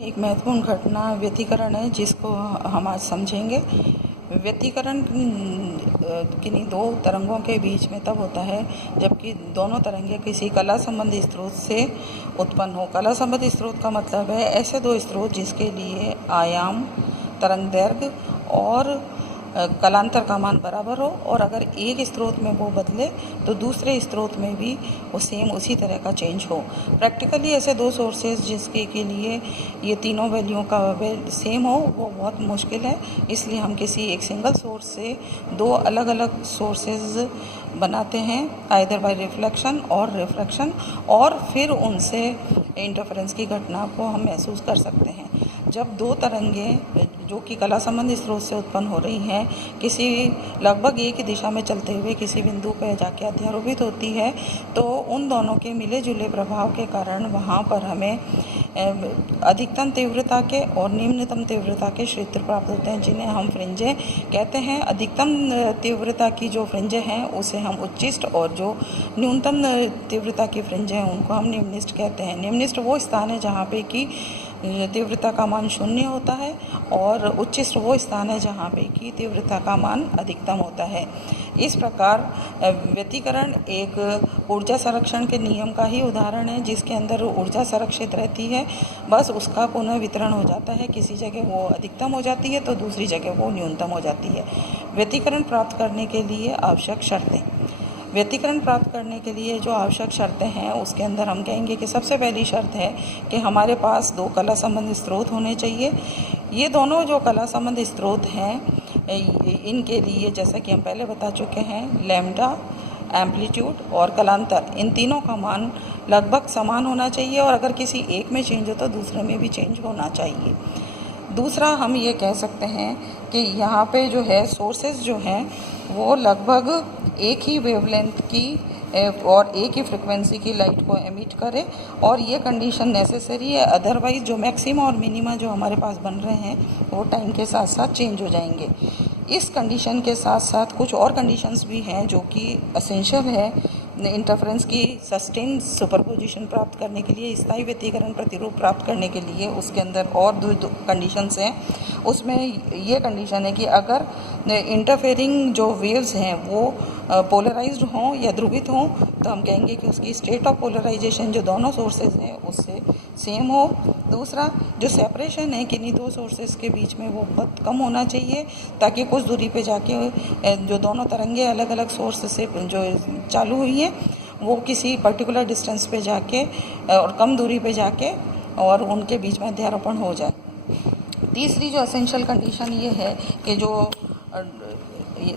एक महत्वपूर्ण घटना व्यतिकरण है जिसको हम आज समझेंगे। व्यतिकरण किन्हीं दो तरंगों के बीच में तब होता है जबकि दोनों तरंगें किसी कला संबंधी स्रोत से उत्पन्न हो। कला संबंधी स्रोत का मतलब है ऐसे दो स्रोत जिसके लिए आयाम, तरंग दैर्घ्य और कलांतर का मान बराबर हो, और अगर एक स्रोत में वो बदले तो दूसरे स्रोत में भी वो सेम उसी तरह का चेंज हो। प्रैक्टिकली ऐसे दो सोर्सेज जिसके के लिए ये तीनों वैल्यूओं का सेम हो वो बहुत मुश्किल है। इसलिए हम किसी एक सिंगल सोर्स से दो अलग अलग सोर्सेज बनाते हैं, आइदर बाय रिफ्लेक्शन और रिफ्रैक्शन, और फिर उनसे इंटरफेरेंस की घटना को हम महसूस कर सकते हैं। जब दो तरंगें जो कि कला संबंधी स्रोत से उत्पन्न हो रही हैं किसी लगभग एक ही दिशा में चलते हुए किसी बिंदु पर जाके अध्यारोपित होती है, तो उन दोनों के मिले जुले प्रभाव के कारण वहाँ पर हमें अधिकतम तीव्रता के और निम्नतम तीव्रता के क्षेत्र प्राप्त होते हैं, जिन्हें हम फ्रिंजें कहते हैं। अधिकतम तीव्रता की जो फ्रिंजें हैं उसे हम उच्चिष्ट, और जो न्यूनतम तीव्रता की फ्रिंजें हैं उनको हम निम्निष्ट कहते हैं। निम्निष्ट वो स्थान है जहाँ पे कि तीव्रता का मान 0 होता है, और उच्चिष्ट वो स्थान है जहाँ पे कि तीव्रता का मान अधिकतम होता है। इस प्रकार व्यतिकरण एक ऊर्जा संरक्षण के नियम का ही उदाहरण है, जिसके अंदर ऊर्जा संरक्षित रहती है, बस उसका पुनः वितरण हो जाता है। किसी जगह वो अधिकतम हो जाती है तो दूसरी जगह वो न्यूनतम हो जाती है। व्यतिकरण प्राप्त करने के लिए आवश्यक शर्तें। व्यतिकरण प्राप्त करने के लिए जो आवश्यक शर्तें हैं उसके अंदर हम कहेंगे कि सबसे पहली शर्त है कि हमारे पास दो कला संबंधी स्रोत होने चाहिए। ये दोनों जो कला संबंधी स्रोत हैं इनके लिए, जैसा कि हम पहले बता चुके हैं, लैम्डा, एम्पलीट्यूड और कलांतर, इन तीनों का मान लगभग समान होना चाहिए, और अगर किसी एक में चेंज हो तो दूसरे में भी चेंज होना चाहिए। दूसरा हम ये कह सकते हैं कि यहाँ पे जो है सोर्सेज जो हैं वो लगभग एक ही वेवलेंथ की और एक ही फ्रिक्वेंसी की लाइट को एमिट करे, और ये कंडीशन नेसेसरी है। अदरवाइज़ जो मैक्सिमा और मिनिमा जो हमारे पास बन रहे हैं वो टाइम के साथ साथ चेंज हो जाएंगे। इस कंडीशन के साथ साथ कुछ और कंडीशंस भी हैं जो कि एसेंशियल है इंटरफेरेंस की सस्टेन सुपरपोजिशन प्राप्त करने के लिए, स्थायी व्यतिकरण प्रतिरूप प्राप्त करने के लिए। उसके अंदर और दो कंडीशंस हैं। उसमें ये कंडीशन है कि अगर इंटरफेयरिंग जो वेव्स हैं वो पोलराइज्ड हों या ध्रुवित हों तो हम कहेंगे कि उसकी स्टेट ऑफ पोलराइजेशन जो दोनों सोर्सेज हैं उससे सेम हो। दूसरा, जो सेपरेशन है किन्हीं दो सोर्सेज के बीच में वो बहुत कम होना चाहिए, ताकि कुछ दूरी पे जाके जो दोनों तरंगें अलग अलग सोर्स से जो चालू हुई हैं वो किसी पर्टिकुलर डिस्टेंस पे जाके और कम दूरी पे जाके और उनके बीच में अध्यारोपण हो जाए। तीसरी जो एसेंशियल कंडीशन ये है कि जो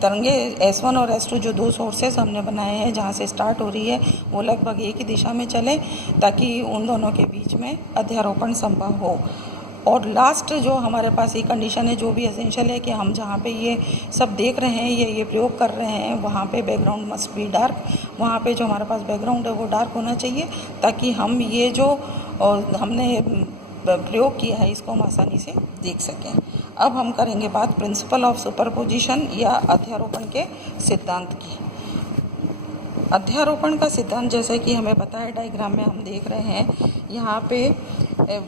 तरंगे S1 और S2 जो दो सोर्सेज हमने बनाए हैं जहाँ से स्टार्ट हो रही है वो लगभग एक ही दिशा में चले, ताकि उन दोनों के बीच में अध्यारोपण संभव हो। और लास्ट जो हमारे पास एक कंडीशन है जो भी एसेंशियल है कि हम जहाँ पे ये सब देख रहे हैं, ये प्रयोग कर रहे हैं, वहाँ पे बैकग्राउंड मस्ट बी डार्क। वहाँ पे जो हमारे पास बैकग्राउंड है वो डार्क होना चाहिए, ताकि हम ये जो हमने प्रयोग किया है इसको हम आसानी से देख सकें। अब हम करेंगे बात प्रिंसिपल ऑफ सुपरपोजिशन या अध्यारोपण के सिद्धांत की। अध्यारोपण का सिद्धांत जैसे कि हमें पता है, डायग्राम में हम देख रहे हैं यहाँ पे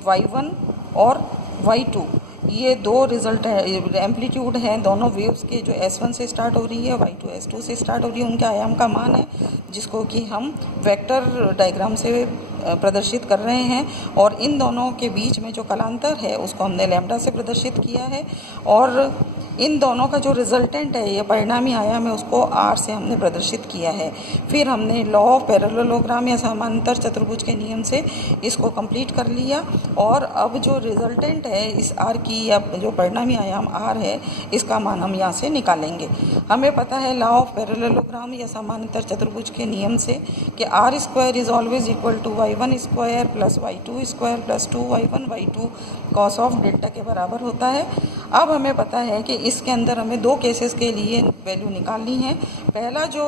y1 और y2 ये दो रिजल्ट है, एम्पलीट्यूड हैं दोनों वेव्स के, जो S1 से स्टार्ट हो रही है, y2 S2 से स्टार्ट हो रही है। उनके आयाम का मान है जिसको कि हम वेक्टर डायग्राम से प्रदर्शित कर रहे हैं, और इन दोनों के बीच में जो कलांतर है उसको हमने लैम्डा से प्रदर्शित किया है, और इन दोनों का जो रिजल्टेंट है या परिणामी आयाम है उसको r से हमने प्रदर्शित किया है। फिर हमने लॉ ऑफ पैरेललोग्राम या समांतर चतुर्भुज के नियम से इसको कंप्लीट कर लिया, और अब जो रिजल्टेंट है इस r की या जो परिणामी आयाम r है इसका मान हम यहाँ से निकालेंगे। हमें पता है लॉ ऑफ पैरेललोग्राम या समांतर चतुर्भुज के नियम से कि r² is always equal to y1² plus y2² plus 2y1 y2 cos of delta के बराबर होता है। अब हमें पता है कि इसके अंदर हमें दो केसेस के लिए वैल्यू निकालनी है। पहला जो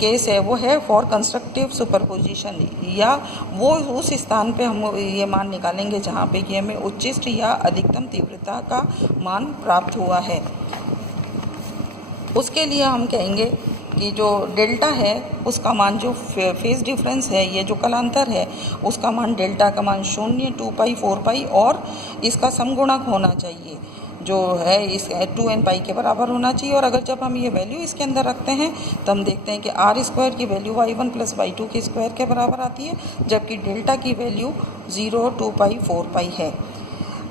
केस है वो है फॉर कंस्ट्रक्टिव सुपरपोजिशन, या वो उस स्थान पे हम ये मान निकालेंगे जहाँ पे कि हमें उच्चिष्ट या अधिकतम तीव्रता का मान प्राप्त हुआ है। उसके लिए हम कहेंगे कि जो डेल्टा है उसका मान, जो फेज डिफरेंस है, ये जो कलांतर है उसका मान, डेल्टा का मान 0, 2 पाई, 4 पाई और इसका समगुणक होना चाहिए जो है इस 2n पाई के बराबर होना चाहिए। और अगर जब हम ये वैल्यू इसके अंदर रखते हैं तो हम देखते हैं कि आर स्क्वायर की वैल्यू y1 प्लस y2 के स्क्वायर के बराबर आती है, जबकि डेल्टा की वैल्यू 0, 2 पाई, 4 पाई है।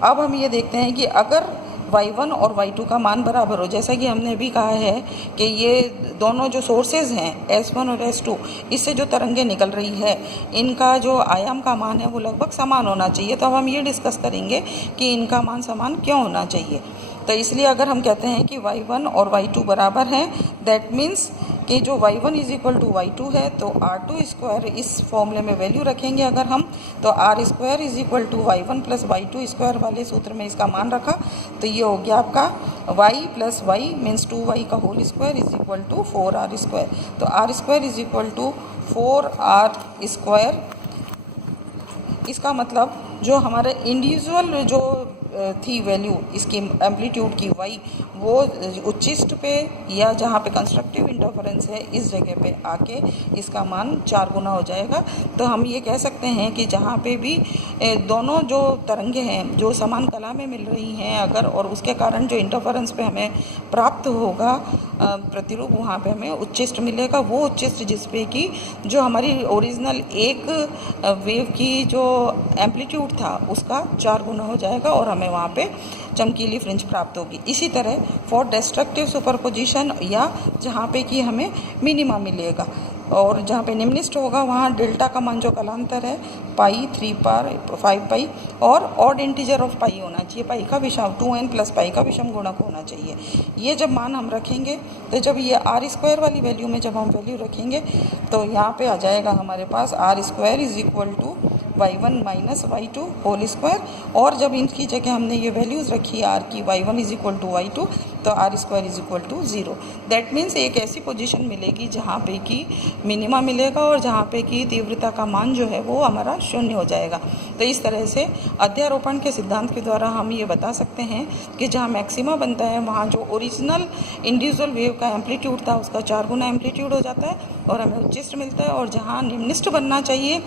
अब हम ये देखते हैं कि अगर y1 और y2 का मान बराबर हो, जैसा कि हमने अभी कहा है कि ये दोनों जो सोर्सेज हैं S1 और S2, इससे जो तरंगें निकल रही है इनका जो आयाम का मान है वो लगभग समान होना चाहिए। तो अब हम ये डिस्कस करेंगे कि इनका मान समान क्यों होना चाहिए। तो इसलिए अगर हम कहते हैं कि y1 और y2 बराबर हैं, दैट मीन्स कि जो y1 is equal to y2 है, तो r2 स्क्वायर इस फॉर्मूले में वैल्यू रखेंगे अगर हम, तो r square is equal to y1 plus y2 square वाले सूत्र में इसका मान रखा, तो ये हो गया आपका y plus y means 2y का whole square is equal to 4r square. तो r square is equal to 4r square. इसका मतलब जो हमारे इंडिविजुअल जो थी वैल्यू इसकी एम्पलीट्यूड की y, वो उच्चिष्ट पे या जहाँ पे कंस्ट्रक्टिव इंटरफेरेंस है इस जगह पे आके इसका मान 4 गुना हो जाएगा। तो हम ये कह सकते हैं कि जहाँ पे भी दोनों जो तरंगे हैं जो समान कला में मिल रही हैं अगर, और उसके कारण जो इंटरफेरेंस पे हमें प्राप्त होगा प्रतिरूप, वहाँ पे हमें उच्चिष्ट मिलेगा। वो उच्चिष्ट जिस पे कि जो हमारी ओरिजिनल एक वेव की जो एम्पलीट्यूड था उसका 4 गुना हो जाएगा और हमें वहाँ पे चमकीली फ्रिंज प्राप्त होगी। इसी तरह फॉर डिस्ट्रक्टिव सुपरपोजिशन या जहाँ पे कि हमें मिनिमा मिलेगा, और जहाँ पे निम्निष्ट होगा वहाँ डेल्टा का मान जो कलांतर है पाई, 3 पार, 5 पाई और ऑड इंटीजर ऑफ पाई होना चाहिए, पाई का विषम 2n प्लस पाई का विषम गुणक होना चाहिए। ये जब मान हम रखेंगे तो जब ये आर स्क्वायर वाली वैल्यू में जब हम वैल्यू रखेंगे तो यहाँ पे आ जाएगा हमारे पास R square is equal to y1 minus y2 whole square, और जब इनकी जगह हमने ये वैल्यूज़ रखी आर की y1 is equal to y2 तो r square is equal to 0। That means एक ऐसी पोजीशन मिलेगी जहाँ पे कि मिनिमा मिलेगा और जहाँ पे कि तीव्रता का मान जो है वो हमारा 0 हो जाएगा। तो इस तरह से अध्यारोपण के सिद्धांत के द्वारा हम ये बता सकते हैं कि जहाँ मैक्सिमा बनता है वहाँ जो ओरिजिनल इंडिविजुअल वेव का एम्पलीट्यूड था उसका 4 गुना एम्पलीट्यूड हो जाता है और हमें उच्चिष्ट मिलता है, और जहाँ निम्निष्ट बनना चाहिए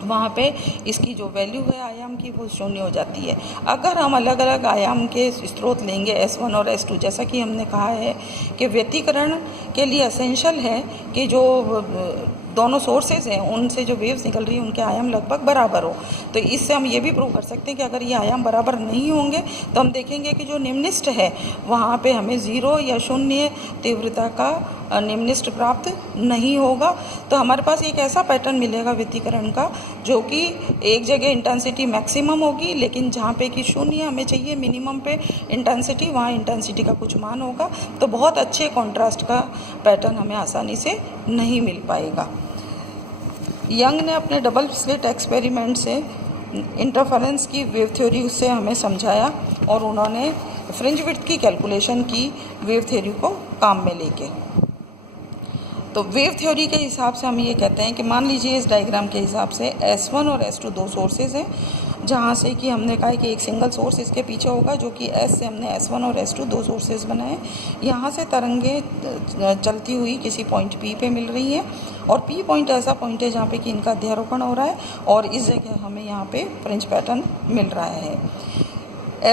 वहाँ पे इसकी जो वैल्यू है आयाम की वो 0 हो जाती है। अगर हम अलग अलग आयाम के स्रोत लेंगे S1 और S2, जैसा कि हमने कहा है कि व्यतिकरण के लिए एसेंशियल है कि जो दोनों सोर्सेज हैं उनसे जो वेव्स निकल रही है उनके आयाम लगभग बराबर हो। तो इससे हम ये भी प्रूव कर सकते हैं कि अगर ये आयाम बराबर नहीं होंगे तो हम देखेंगे कि जो निम्निष्ट है वहाँ पे हमें 0 या 0 तीव्रता का निम्निष्ट प्राप्त नहीं होगा। तो हमारे पास एक ऐसा पैटर्न मिलेगा व्यतिकरण का जो कि एक जगह इंटेंसिटी मैक्सिमम होगी, लेकिन जहाँ पे कि 0 हमें चाहिए मिनिमम पे इंटेंसिटी, वहाँ इंटेंसिटी का कुछ मान होगा। तो बहुत अच्छे कॉन्ट्रास्ट का पैटर्न हमें आसानी से नहीं मिल पाएगा। यंग ने अपने डबल स्लिट एक्सपेरिमेंट से इंटरफेरेंस की वेव थ्योरी से हमें समझाया और उन्होंने फ्रिंज विड्थ की कैलकुलेशन की वेव थ्योरी को काम में लेके। तो वेव थ्योरी के हिसाब से हम ये कहते हैं कि मान लीजिए इस डायग्राम के हिसाब से S1 और S2 दो सोर्सेज हैं, जहाँ से कि हमने कहा कि एक सिंगल सोर्स इसके पीछे होगा जो कि S से हमने S1 और S2 दो सोर्सेज बनाए। यहाँ से तरंगे चलती हुई किसी पॉइंट P पे मिल रही है और P पॉइंट ऐसा पॉइंट है जहाँ पे कि इनका अध्यारोपण हो रहा है और इस जगह हमें यहाँ पे फ्रिंज पैटर्न मिल रहा है।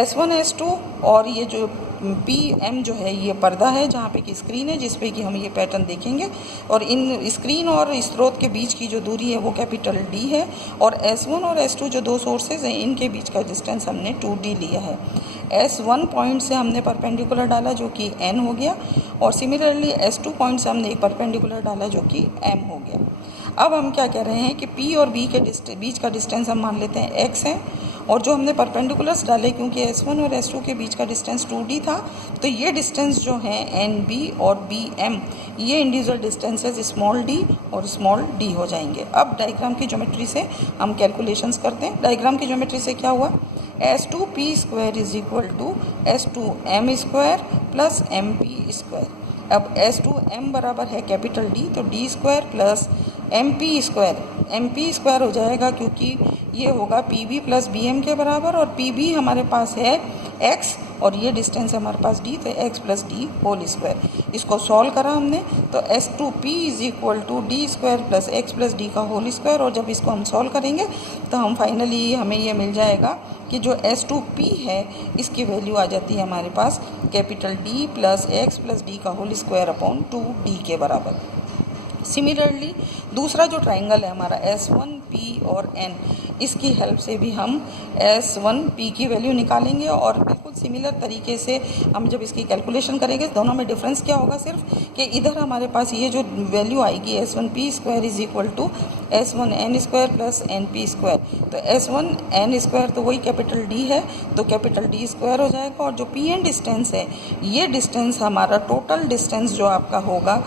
S1 S2 और ये जो PM जो है ये पर्दा है जहाँ पे कि स्क्रीन है जिस पे कि हम ये पैटर्न देखेंगे, और इन स्क्रीन और स्रोत के बीच की जो दूरी है वो कैपिटल D है, और S1 और S2 जो दो सोर्सेज हैं इनके बीच का डिस्टेंस हमने 2D लिया है। S1 पॉइंट से हमने परपेंडिकुलर डाला जो कि N हो गया, और सिमिलरली S2 पॉइंट से हमने एक परपेंडिकुलर डाला जो कि M हो गया। अब हम क्या कह रहे हैं कि P और B के बीच का डिस्टेंस हम मान लेते हैं x है, और जो हमने परपेंडिकुलर्स डाले क्योंकि S1 और S2 के बीच का डिस्टेंस 2D था, तो ये डिस्टेंस जो है NB और BM ये इंडिविजुअल डिस्टेंसेस स्मॉल d और स्मॉल d हो जाएंगे। अब डायग्राम की ज्योमेट्री से हम कैलकुलेशंस करते हैं। डायग्राम की ज्योमेट्री से क्या हुआ, S2P square is equal to S2M square plus MP square. अब S2M बराबर है कैपिटल D, तो D square plus MP square हो जाएगा क्योंकि ये होगा PB प्लस BM के बराबर, और PB हमारे पास है X और ये डिस्टेंस है हमारे पास d, तो x plus d whole square. इसको सॉल्व करा हमने तो S2P is equal to d square plus x plus D का होल स्क्वायर, और जब इसको हम सॉल्व करेंगे तो हम फाइनली हमें ये मिल जाएगा कि जो S2P है इसकी वैल्यू आ जाती है हमारे पास capital D plus x plus D का होल स्क्वायर अपॉन 2D के बराबर। सिमिलरली दूसरा जो ट्राइंगल है हमारा S1P और N, इसकी हेल्प से भी हम S1P की वैल्यू निकालेंगे, और बिल्कुल सिमिलर तरीके से हम जब इसकी कैलकुलेशन करेंगे दोनों में डिफरेंस क्या होगा सिर्फ कि इधर हमारे पास ये जो वैल्यू आएगी S1P square is equal to S1N square plus NP square, तो S1N स्क्वायर तो वही कैपिटल D है तो कैपिटल D स्क्वायर हो जाएगा, और जो PN डिस्टेंस है ये डिस्टेंस हमारा टोटल डिस्टेंस जो आपका होगा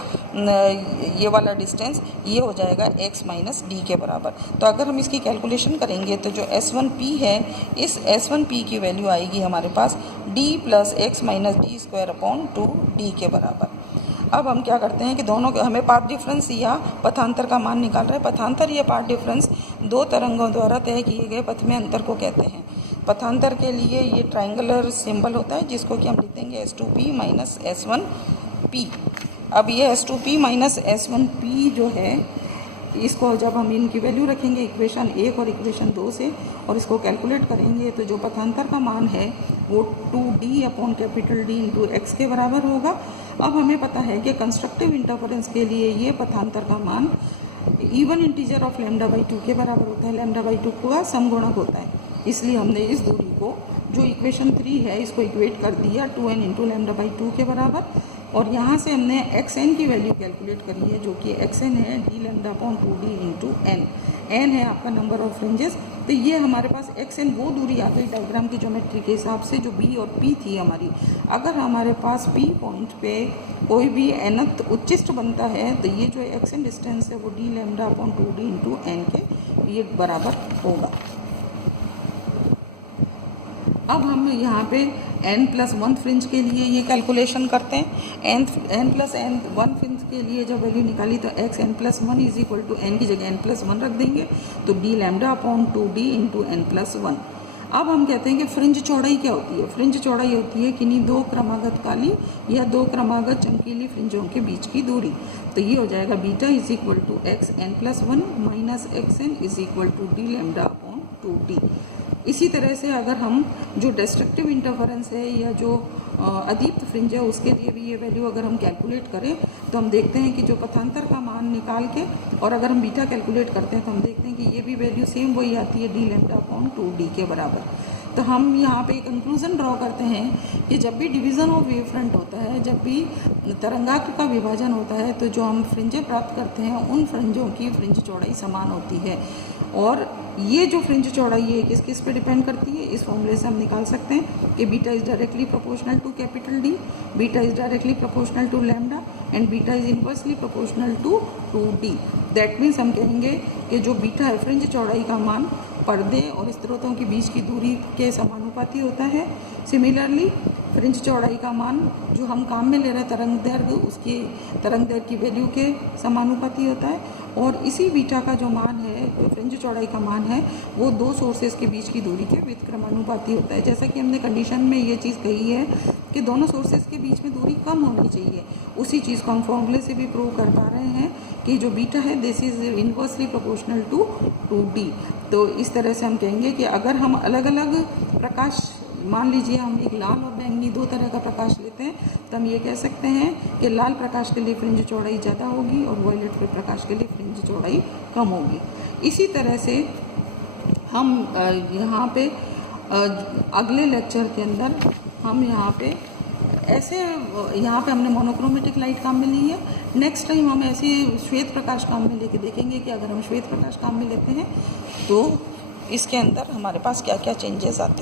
ये वाला डिस्टेंस ये हो जाएगा x माइनस डी के बराबर। तो अगर हम इसकी कैलकुलेशन करेंगे तो जो S1P है इस S1P की वैल्यू आएगी हमारे पास d plus x minus D square upon 2D के बराबर। अब हम क्या करते हैं कि दोनों हमें पाथ डिफरेंस या पथांतर का मान निकाल रहे हैं। पथांतर या पाथ डिफरेंस दो तरंगों द्वारा तय किए गए पथ में अंतर को कहते हैं। पथांतर के लिए ये ट्राइंगुलर सिंबल होता है जिसको कि हम लिखते हैं S2P माइनस S1P। अब ये S2P माइनस S1P जो है इसको जब हम इनकी वैल्यू रखेंगे इक्वेशन 1 और इक्वेशन 2 से और इसको कैलकुलेट करेंगे तो जो पथांतर का मान है वो 2D upon capital D into x के बराबर होगा। अब हमें पता है कि कंस्ट्रक्टिव इंटरफेरेंस के लिए ये पथांतर का मान इवन इंटीजर ऑफ λ/2 के बराबर होता है। λ/2 का समगुणक होता है, इसलिए हमने इस दूरी को जो इक्वेशन 3 है इसको इक्वेट कर दिया 2n इंटू λ/2 के बराबर, और यहाँ से हमने xn की वैल्यू कैलकुलेट करी है जो कि xn है d lambda upon 2d into n। n है आपका नंबर ऑफ फ्रिंजेस, तो ये हमारे पास xn वो दूरी आ गई डायग्राम की ज्योमेट्री के हिसाब से जो b और p थी हमारी। अगर हमारे पास p पॉइंट पे कोई भी nth उच्चिष्ट बनता है तो ये जो xn डिस्टेंस है वो d lambda upon 2d into n के ये बराबर होगा। अब हम यहाँ पे n+1 फ्रिंज के लिए ये कैलकुलेशन करते हैं। n+1 फ्रिंज के लिए जब वैल्यू निकाली तो xn+1 is equal to n की जगह n+1 रख देंगे तो d lambda upon 2d into n+1। अब हम कहते हैं कि फ्रिंज चौड़ाई क्या होती है। फ्रिंज चौड़ाई होती है किन्हीं दो क्रमागत काली या दो क्रमागत चमकीली फ्रिंजों के बीच की दूरी। तो ये हो जाएगा beta is equal to xn+1 minus xn is equal to d lambda upon 2d। इसी तरह से अगर हम जो डिस्ट्रक्टिव इंटरफेरेंस है या जो अदीप्त फ्रिंज है उसके लिए भी ये वैल्यू अगर हम कैलकुलेट करें तो हम देखते हैं कि जो पथांतर का मान निकाल के और अगर हम बीटा कैलकुलेट करते हैं तो हम देखते हैं कि ये भी वैल्यू सेम वही आती है d लैम्डा अपॉन 2d के बराबर। तो हम यहाँ पे कंक्लूजन ड्रॉ करते हैं कि जब भी डिवीज़न ऑफ वेव फ्रंट होता है, जब भी तरंगाग्र का विभाजन होता है तो जो हम फ्रिंजें प्राप्त करते हैं उन फ्रिंजों की फ्रिंज चौड़ाई समान होती है। और ये जो फ्रिंज चौड़ाई है किस किस पे डिपेंड करती है, इस फॉर्मूले से हम निकाल सकते हैं कि beta is directly proportional to capital D, beta is directly proportional to lambda and beta is inversely proportional to 2D। That means हम कहेंगे कि जो बीटा है फ्रिंज चौड़ाई का मान पर्दे और स्रोतों के बीच की दूरी के समानुपाती होता है। सिमिलरली फ्रिंज चौड़ाई का मान जो हम काम में ले रहे हैं तरंग दैर्घ्य उसकी तरंग दैर्घ्य की वैल्यू के समानुपाती होता है, और इसी बीटा का जो मान है फ्रिंज चौड़ाई का मान है वो दो सोर्सेज के बीच की दूरी के व्युत्क्रमानुपाती होता है। जैसा कि हमने कंडीशन में ये चीज़ कही है कि दोनों सोर्सेज के बीच में दूरी कम होनी चाहिए, उसी चीज़ को हम फॉर्मूले से भी प्रूव कर पा रहे हैं कि जो बीटा है this is inversely proportional to 2D। तो इस तरह से हम कहेंगे कि अगर हम अलग अलग प्रकाश, मान लीजिए हम एक लाल और बैंगनी दो तरह का प्रकाश लेते हैं तो हम ये कह सकते हैं कि लाल प्रकाश के लिए फ्रिंज चौड़ाई ज़्यादा होगी और वायलेट प्रकाश के लिए फ्रिंज चौड़ाई कम होगी। इसी तरह से हम यहाँ पे अगले लेक्चर के अंदर हम यहाँ पे हमने मोनोक्रोमेटिक लाइट काम में ली है। नेक्स्ट टाइम हम ऐसे श्वेत प्रकाश काम में लेके देखेंगे कि अगर हम श्वेत प्रकाश काम में लेते हैं तो इसके अंदर हमारे पास क्या क्या चेंजेस आते हैं।